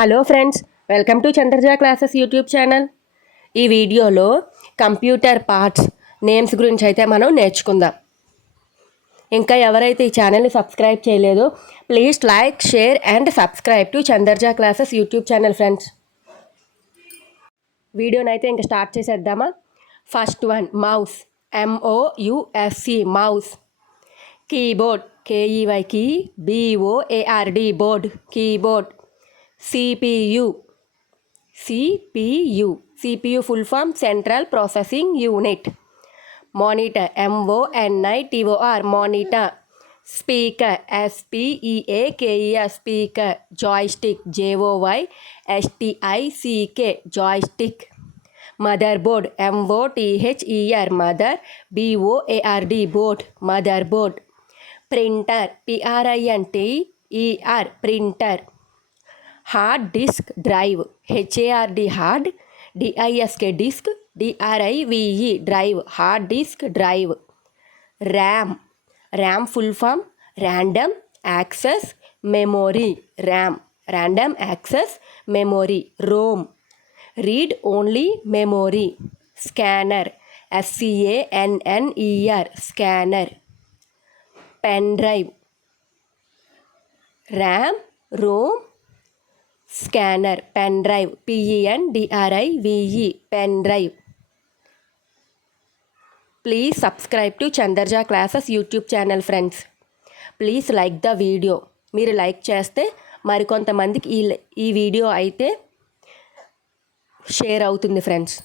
Hello friends, welcome to Chandraja classes YouTube channel. ఈ వీడియోలో computer parts names గురించి అయితే మనం నేర్చుకుందాం. ఇంకా ఎవరైతే ఈ ఛానల్ని సబ్స్క్రైబ్ చేయలేదో please like, share and subscribe to Chandraja classes YouTube channel friends. వీడియోని అయితే ఇంకా స్టార్ట్ చేసేద్దామా. First one mouse, MOUSE mouse. Keyboard, KEY key, BOARD board, keyboard. CPU full form Central Processing Unit. Monitor, MONITOR monitor. Speaker, SPEAKER speaker. Joystick, JOYSTICK joystick. Motherboard, MOTHER mother, BOARD board, motherboard. Printer, PRINTER printer. Hard disk drive, HARD hard, DISK disk, DRIVE drive, hard disk drive. RAM full form random access memory, random access memory. ROM, read only memory. Scanner, SCANNER scanner. Pen drive, RAM, ROM, scanner, pen drive, PENDRIVE pen drive. Please subscribe to Chandraja classes YouTube channel friends. Please like the video. మీరు like చేస్తే మరికొంతమందికి ఈ video అయితే share అవుతుంది friends.